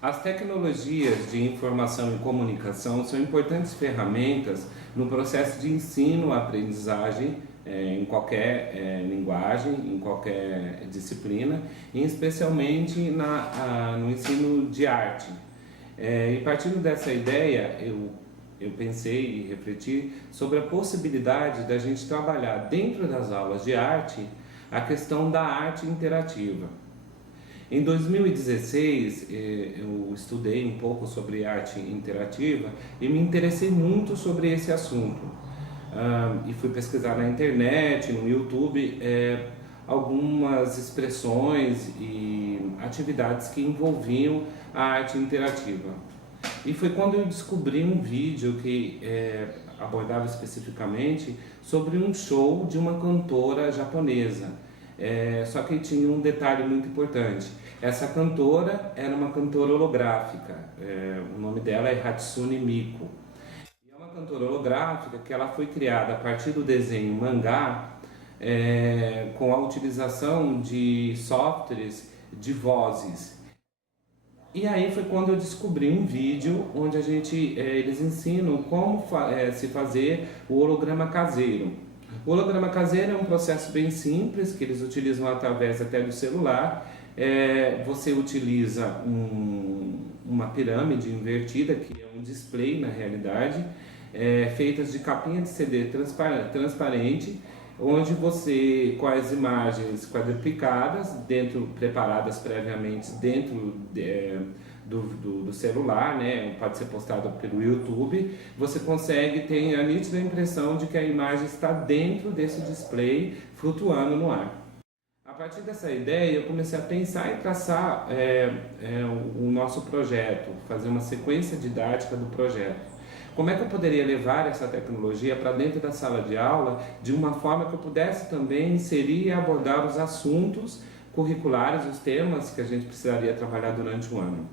As tecnologias de informação e comunicação são importantes ferramentas no processo de ensino-aprendizagem em qualquer linguagem, em qualquer disciplina, e especialmente no ensino de arte. E partindo dessa ideia, eu pensei e refleti sobre a possibilidade da gente trabalhar dentro das aulas de arte a questão da arte interativa. Em 2016, eu estudei um pouco sobre arte interativa e me interessei muito sobre esse assunto. E fui pesquisar na internet, no YouTube, algumas expressões e atividades que envolviam a arte interativa. E foi quando eu descobri um vídeo que abordava especificamente sobre um show de uma cantora japonesa. Só que tinha um detalhe muito importante. Essa cantora era uma cantora holográfica. O nome dela é Hatsune Miku. E é uma cantora holográfica que ela foi criada a partir do desenho mangá, com a utilização de softwares de vozes. E aí foi quando eu descobri um vídeo onde eles ensinam como se fazer o holograma caseiro. O holograma caseiro é um processo bem simples que eles utilizam através até do celular. Você utiliza uma pirâmide invertida, que é um display na realidade, feitas de capinha de CD transparente, onde você, com as imagens quadruplicadas, preparadas previamente dentro do celular, né? Pode ser postado pelo YouTube, você consegue ter a nítida impressão de que a imagem está dentro desse display, flutuando no ar. A partir dessa ideia, eu comecei a pensar e traçar o nosso projeto, fazer uma sequência didática do projeto. Como é que eu poderia levar essa tecnologia para dentro da sala de aula de uma forma que eu pudesse também inserir e abordar os assuntos curriculares, os temas que a gente precisaria trabalhar durante o ano?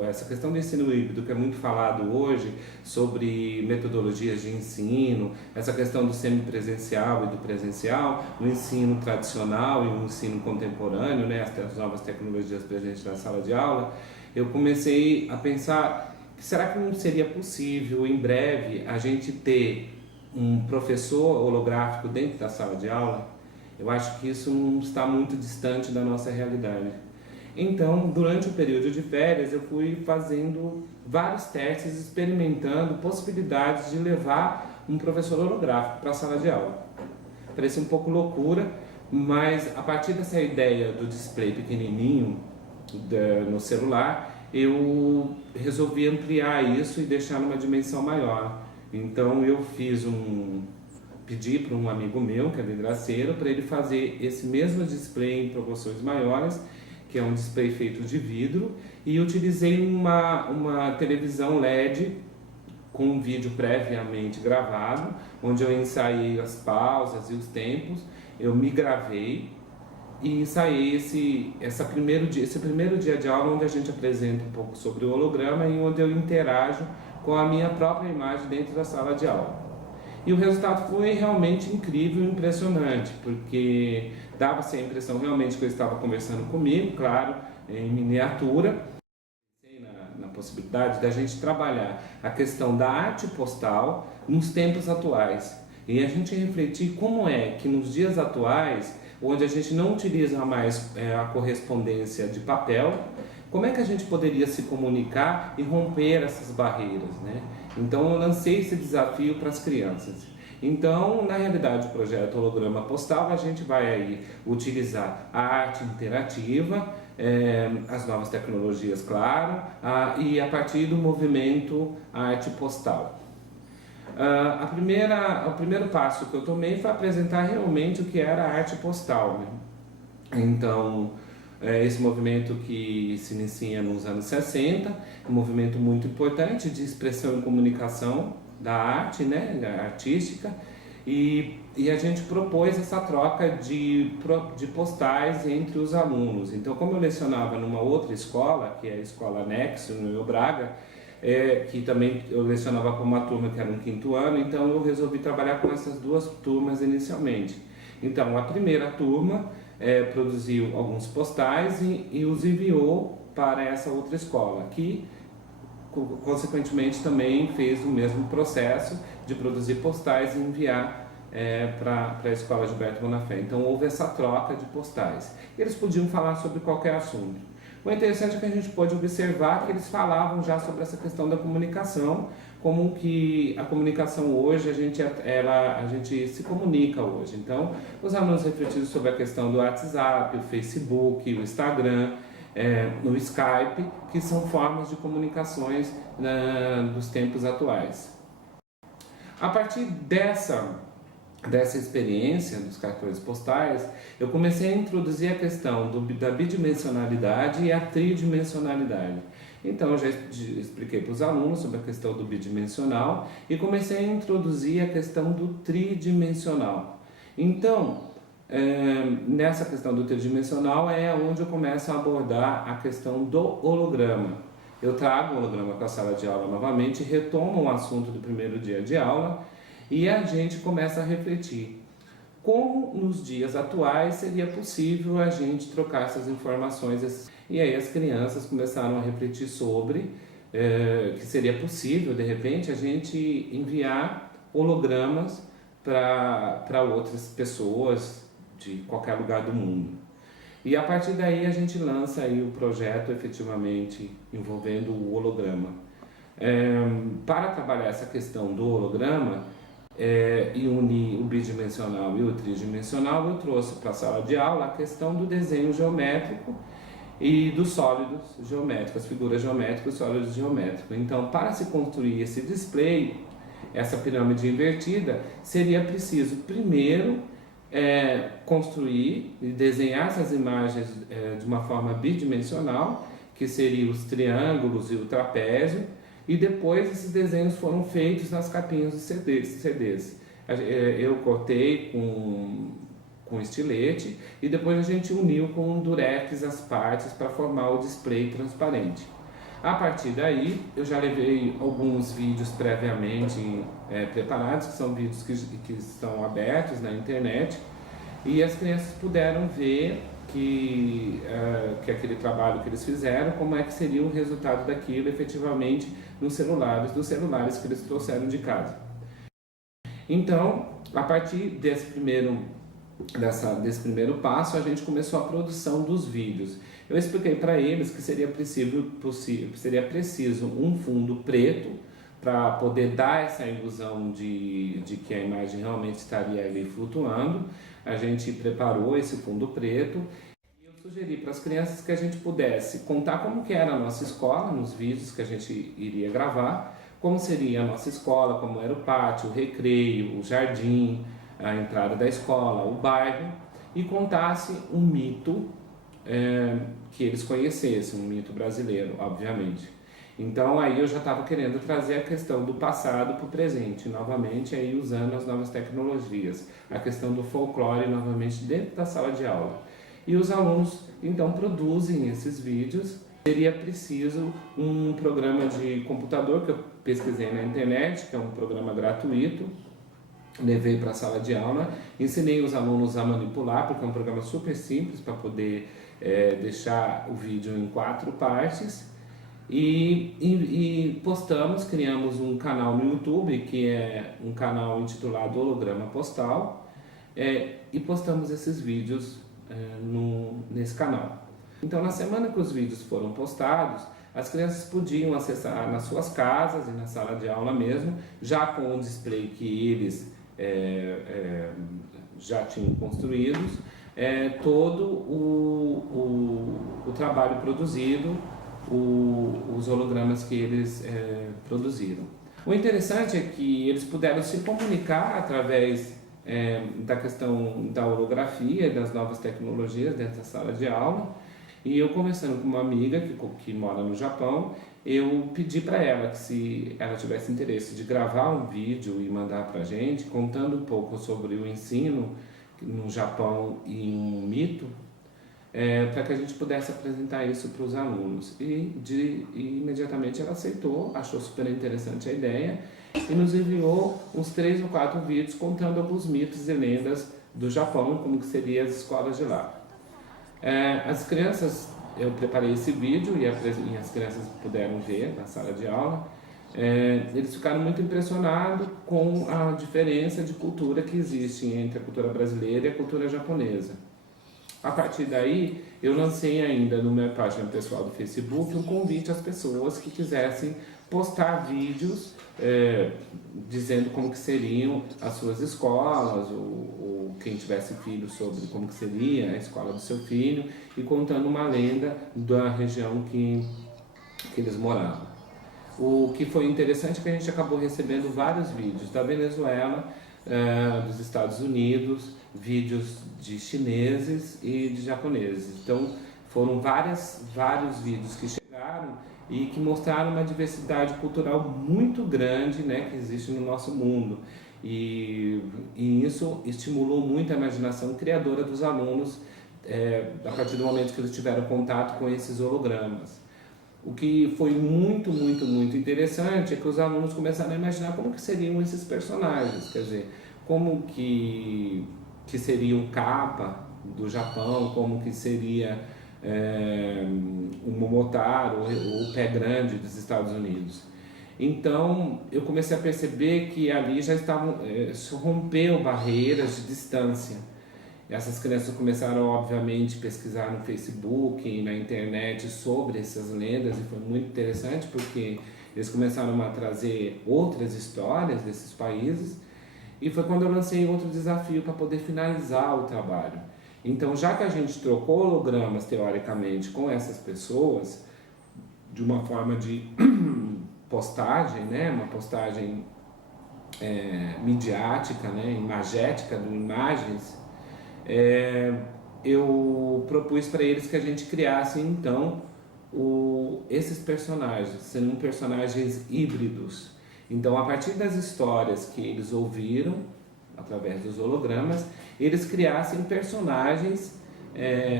Essa questão do ensino híbrido, que é muito falado hoje sobre metodologias de ensino, essa questão do semipresencial e do presencial, o ensino tradicional e o ensino contemporâneo, né, as novas tecnologias presentes na sala de aula, eu comecei a pensar: será que não seria possível, em breve, a gente ter um professor holográfico dentro da sala de aula? Eu acho que isso não está muito distante da nossa realidade. Então, durante o período de férias, eu fui fazendo vários testes, experimentando possibilidades de levar um professor holográfico para a sala de aula. Parece um pouco loucura, mas a partir dessa ideia do display pequenininho no celular, eu resolvi ampliar isso e deixar numa dimensão maior. Então eu pedi para um amigo meu, que é vidraceiro, para ele fazer esse mesmo display em proporções maiores, que é um display feito de vidro, e utilizei uma televisão LED com um vídeo previamente gravado, onde eu ensaiei as pausas e os tempos, eu me gravei e ensaiei esse primeiro dia de aula, onde a gente apresenta um pouco sobre o holograma e onde eu interajo com a minha própria imagem dentro da sala de aula. E o resultado foi realmente incrível e impressionante, porque dava-se a impressão realmente que eu estava conversando comigo, claro, em miniatura. Pensei na possibilidade da gente trabalhar a questão da arte postal nos tempos atuais. E a gente refletir como é que nos dias atuais, onde a gente não utiliza mais a correspondência de papel, como é que a gente poderia se comunicar e romper essas barreiras, né? Então eu lancei esse desafio para as crianças. Então, na realidade, o projeto Holograma Postal, a gente vai aí utilizar a arte interativa, as novas tecnologias, claro, e a partir do movimento arte postal. O primeiro passo que eu tomei foi apresentar realmente o que era a arte postal, né? Então, esse movimento que se inicia nos anos 60, um movimento muito importante de expressão e comunicação da arte, né, artística, e a gente propôs essa troca de postais entre os alunos. Então, como eu lecionava numa outra escola, que é a Escola Nexo, no Rio Braga, que também eu lecionava para uma turma que era no quinto ano, então eu resolvi trabalhar com essas duas turmas inicialmente. Então, a primeira turma produziu alguns postais e os enviou para essa outra escola, que consequentemente também fez o mesmo processo de produzir postais e enviar para a escola Gilberto Bonafé. Então houve essa troca de postais. Eles podiam falar sobre qualquer assunto. O interessante é que a gente pode observar que eles falavam já sobre essa questão da comunicação, como que a comunicação hoje, a gente se comunica hoje. Então, os alunos refletiram sobre a questão do WhatsApp, o Facebook, o Instagram, no Skype, que são formas de comunicações dos tempos atuais. A partir dessa experiência dos cartões postais, eu comecei a introduzir a questão da bidimensionalidade e a tridimensionalidade. Então, eu já expliquei para os alunos sobre a questão do bidimensional e comecei a introduzir a questão do tridimensional. Então, nessa questão do tridimensional é onde eu começo a abordar a questão do holograma. Eu trago o holograma para a sala de aula novamente, retomo o assunto do primeiro dia de aula e a gente começa a refletir como nos dias atuais seria possível a gente trocar essas informações. E aí as crianças começaram a refletir sobre que seria possível, de repente, a gente enviar hologramas para outras pessoas de qualquer lugar do mundo. E a partir daí a gente lança aí o projeto efetivamente envolvendo o holograma. Para trabalhar essa questão do holograma e unir o bidimensional e o tridimensional, eu trouxe para a sala de aula a questão do desenho geométrico e dos sólidos geométricos, as figuras geométricas e sólidos geométricos. Então, para se construir esse display, essa pirâmide invertida, seria preciso primeiro construir e desenhar essas imagens de uma forma bidimensional, que seriam os triângulos e o trapézio, e depois esses desenhos foram feitos nas capinhas dos CDs. Eu cortei com estilete e depois a gente uniu com um durex as partes para formar o display transparente. A partir daí, eu já levei alguns vídeos previamente preparados, que são vídeos que estão abertos na internet, e as crianças puderam ver que aquele trabalho que eles fizeram, como é que seria o resultado daquilo efetivamente dos celulares que eles trouxeram de casa. Então, a partir desse primeiro passo, a gente começou a produção dos vídeos. Eu expliquei para eles que seria preciso um fundo preto para poder dar essa ilusão de que a imagem realmente estaria ali flutuando. A gente preparou esse fundo preto e eu sugeri para as crianças que a gente pudesse contar como que era a nossa escola nos vídeos que a gente iria gravar, como seria a nossa escola, como era o pátio, o recreio, o jardim, a entrada da escola, o bairro, e contasse um mito que eles conhecessem, um mito brasileiro, obviamente. Então aí eu já estava querendo trazer a questão do passado para o presente, novamente aí usando as novas tecnologias, a questão do folclore novamente dentro da sala de aula. E os alunos então produzem esses vídeos. Seria preciso um programa de computador que eu pesquisei na internet, que é um programa gratuito, levei para a sala de aula, ensinei os alunos a manipular, porque é um programa super simples para poder deixar o vídeo em 4 partes. E criamos um canal no YouTube, que é um canal intitulado Holograma Postal, e postamos esses vídeos nesse canal. Então, na semana que os vídeos foram postados, as crianças podiam acessar nas suas casas e na sala de aula mesmo, já com o display que eles já tinham construídos, todo o trabalho produzido, os hologramas que eles produziram. O interessante é que eles puderam se comunicar através da questão da holografia, das novas tecnologias dentro da sala de aula. E eu, conversando com uma amiga que mora no Japão, eu pedi para ela que, se ela tivesse interesse de gravar um vídeo e mandar para a gente, contando um pouco sobre o ensino no Japão e um mito, para que a gente pudesse apresentar isso para os alunos. E imediatamente ela aceitou, achou super interessante a ideia e nos enviou uns 3 ou 4 vídeos contando alguns mitos e lendas do Japão, como que seriam as escolas de lá. As crianças eu preparei esse vídeo e as crianças puderam ver na sala de aula. Eles ficaram muito impressionados com a diferença de cultura que existe entre a cultura brasileira e a cultura japonesa. A partir daí, eu lancei ainda na minha página pessoal do Facebook um convite às pessoas que quisessem postar vídeos dizendo como que seriam as suas escolas, ou quem tivesse filho sobre como que seria a escola do seu filho, e contando uma lenda da região que eles moravam. O que foi interessante é que a gente acabou recebendo vários vídeos da Venezuela, dos Estados Unidos, vídeos de chineses e de japoneses. Então foram vários vídeos que chegaram e que mostraram uma diversidade cultural muito grande, né, que existe no nosso mundo. E isso estimulou muito a imaginação criadora dos alunos a partir do momento que eles tiveram contato com esses hologramas. O que foi muito interessante é que os alunos começaram a imaginar como que seriam esses personagens, quer dizer, como que seria um Kappa do Japão, como que seria o Momotaro, o Pé Grande dos Estados Unidos. Então eu comecei a perceber que ali já estavam, rompeu barreiras de distância. Essas crianças começaram, obviamente, a pesquisar no Facebook e na internet sobre essas lendas, e foi muito interessante porque eles começaram a trazer outras histórias desses países, e foi quando eu lancei outro desafio para poder finalizar o trabalho. Então, já que a gente trocou hologramas, teoricamente, com essas pessoas, de uma forma de postagem, né, uma postagem midiática, né, imagética, de imagens, eu propus para eles que a gente criasse então esses personagens, sendo personagens híbridos. Então, a partir das histórias que eles ouviram através dos hologramas, eles criassem personagens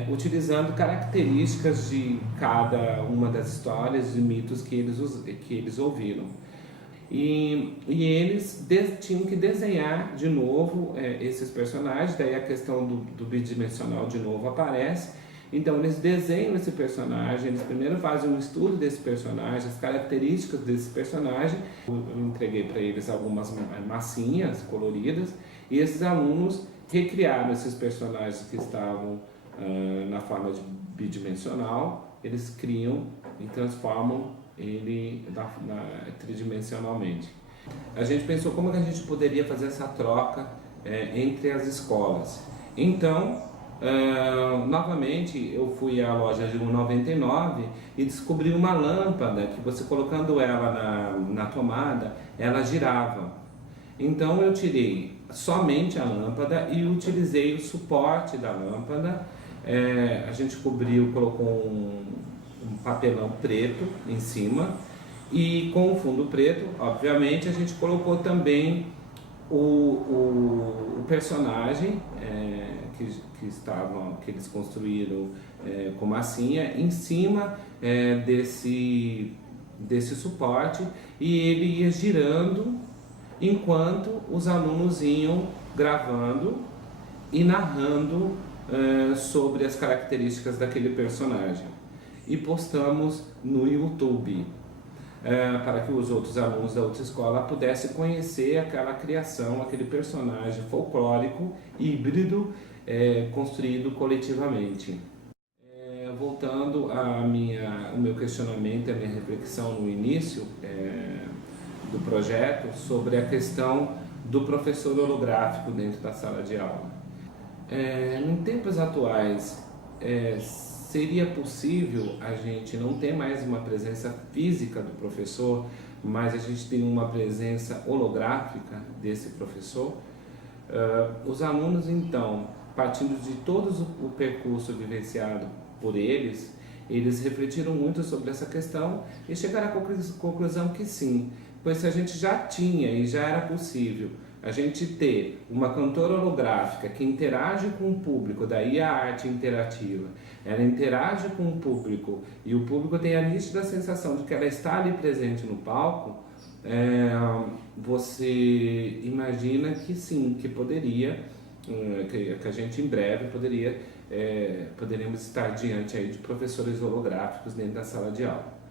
utilizando características de cada uma das histórias e mitos que eles ouviram. E eles tinham que desenhar de novo esses personagens, daí a questão do bidimensional de novo aparece. Então eles desenham esse personagem, eles primeiro fazem um estudo desse personagem, as características desse personagem. Eu entreguei para eles algumas massinhas coloridas e esses alunos recriaram esses personagens que estavam na forma de bidimensional, eles criam e transformam ele tridimensionalmente. A gente pensou como que a gente poderia fazer essa troca entre as escolas. Então, novamente, eu fui à loja de 1,99 e descobri uma lâmpada que você colocando ela na tomada, ela girava. Então eu tirei somente a lâmpada e utilizei o suporte da lâmpada. A gente cobriu, colocou um papelão preto em cima, e com o fundo preto, obviamente, a gente colocou também o personagem que eles construíram com massinha em cima desse suporte, e ele ia girando enquanto os alunos iam gravando e narrando sobre as características daquele personagem. E postamos no YouTube para que os outros alunos da outra escola pudessem conhecer aquela criação, aquele personagem folclórico híbrido construído coletivamente. Voltando o meu questionamento, a minha reflexão no início do projeto sobre a questão do professor holográfico dentro da sala de aula. Em tempos atuais, seria possível a gente não ter mais uma presença física do professor, mas a gente tem uma presença holográfica desse professor? Os alunos, então, partindo de todo o percurso vivenciado por eles refletiram muito sobre essa questão e chegaram à conclusão que sim, pois se a gente já tinha e já era possível a gente ter uma cantora holográfica que interage com o público, daí a arte interativa, ela interage com o público e o público tem a nítida sensação de que ela está ali presente no palco, você imagina que sim, que poderia, que a gente em breve poderia poderemos estar diante aí de professores holográficos dentro da sala de aula.